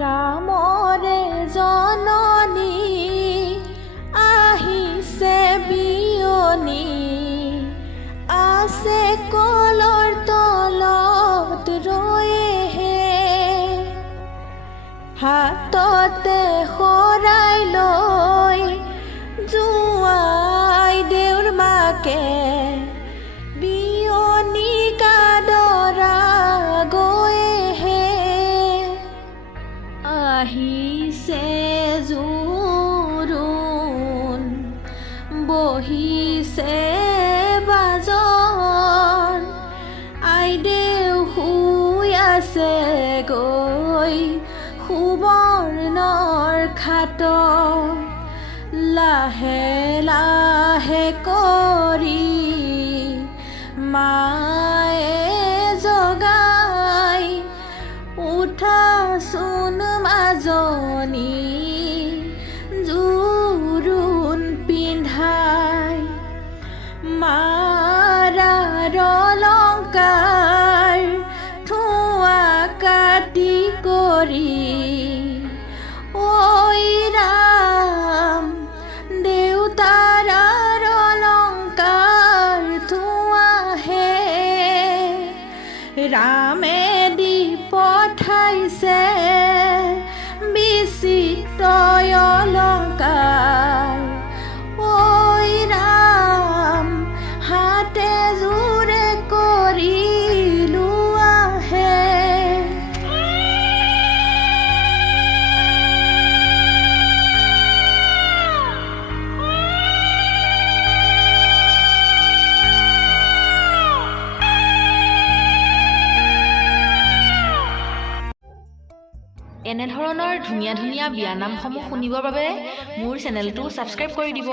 ৰামৰে জননী আহিছে বিয়নী আছে কলৰ তলত ৰৈহে হাততে শৰাই লৈ জোঁৱাই দেউৰ মাকে বিয়নী কাদৰা গৈহে আহিছে জোৰোণ বহিছে বাজন আইদেউ শুই আছে গৈ সুবৰ্ণৰ খাটত লাহে লাহে কৰি মায়ে জগাই উঠাচোন মাজনী জোৰোণ পিন্ধাই মাৰাৰ অলংকাৰ থোৱা কাটি কৰি ঐ ৰাম দেউতাৰ অলংকাৰ থোৱাহে ৰামে দি পঠাইছে বিচিত্ৰ অলংকাৰ ঐ ৰাম হাতে জোৰে কৰি লোৱাহে এনেধৰণৰ ধুনীয়া ধুনীয়া বিয়ানামসমূহ শুনিবৰ বাবে মোৰ চেনেলটো ছাবস্ক্ৰাইব কৰি দিব।